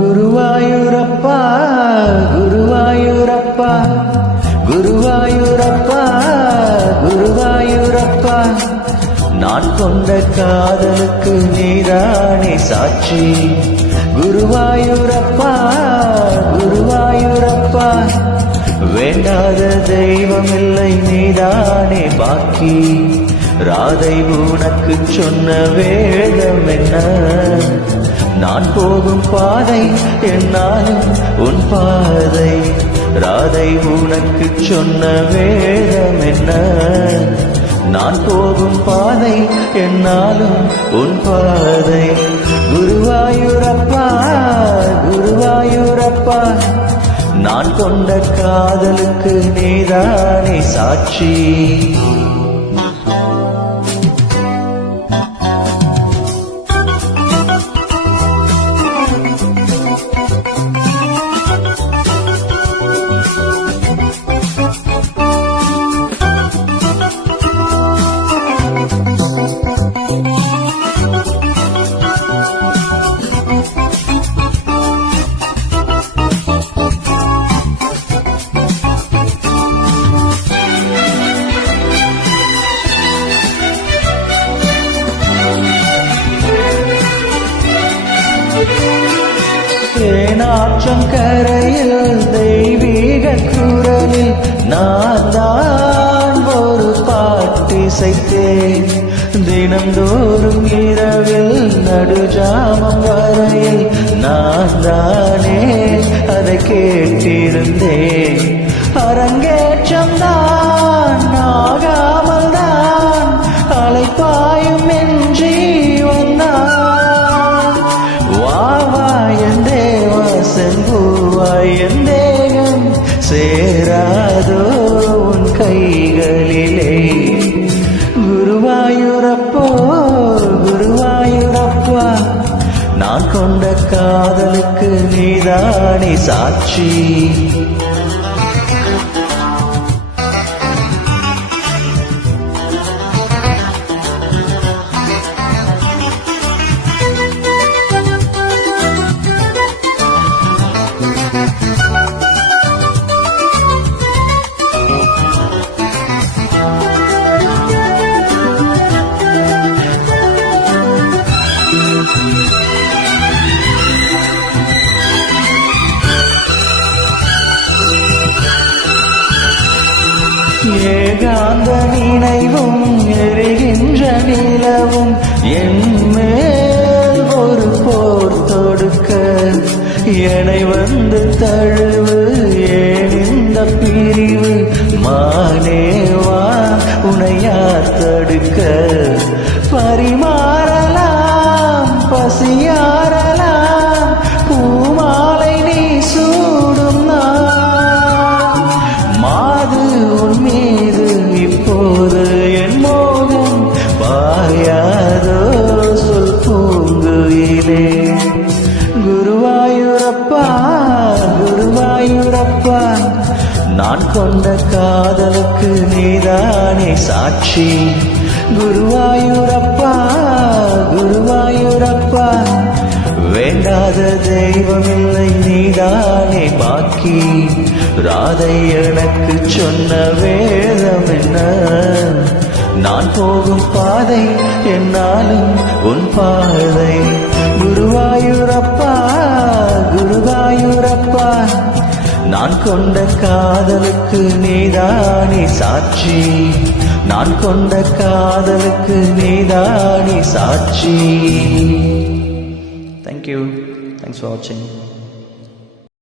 குருவாயூரப்பா குருவாயூரப்பா குருவாயூரப்பா குருவாயூரப்பா நான் கொண்ட காதலுக்கு நீதானே சாட்சி. குருவாயூரப்பா குருவாயூரப்பா வேண்டாத தெய்வம் இல்லை நீதானே பாக்கி. ராதை உனக்கு சொன்ன வேதம் என்ன? நான் போகும் பாதை என்னாலும் உன் பாதை. ராதை உனக்கு சொன்ன வேதம் என்ன? நான் போகும் பாதை என்னாலும் உன் பாதை. குருவாயூரப்பா குருவாயூரப்பா நான் கொண்ட காதலுக்கு நீதானே சாட்சி. தேனாற்றம் கரையில் தெய்வீக குரலில் நான் தான் ஒரு பாட்டிசைத்தேன். தினந்தோறும் இரவில் நடுஜாமம் வரையில் நான் தானே அதை கேட்டிருந்தேன். அரங்கேற்றம் தான் ஆகாமல் தான் அலைப்பாயும் என் ஜீவன் தான். வாவா என் தேவா செம்பூவாய் என் தேகம் சேராதோ உன் கைகளிலே. குருவாயூரப்போ குருவாயூரப்பா நான் கொண்ட காதலுக்கு நீதானே சாட்சி. ஏகாந்த நினைவும் எரிகின்ற நிலவும் என் மேல் ஒரு போர் தொடுக்க என்னை வந்து தழுவு. ஏன் இந்த பிரிவு மானேவா உனையா தடுக்க? பரிமாறலாம் பசியாறலாம் பூமாலை நீ சூடும் நான். மாது உன் மீது இப்போது என் மோகம் பாயாதோ சொல் பூங்குயிலே. குருவாயூரப்பா குருவாயூரப்பா நான் கொண்ட காதலுக்கு நீதானே சாட்சி. குருவாயூரப்பா குருவாயூரப்பா வேண்டாத தெய்வமில்லை நீதானே பாக்கி. ராதை எனக்கு சொன்ன வேதம் என்ன? நான் போகும் பாதை என்னாலும் உன் பாதை. குருவாயூரப்பா குருவாயூரப்பா நான் கொண்ட காதலுக்கு நீதானே சாட்சி. நான் கொண்ட காதலுக்கு நீதானே சாட்சி. Thank you. Thanks for watching.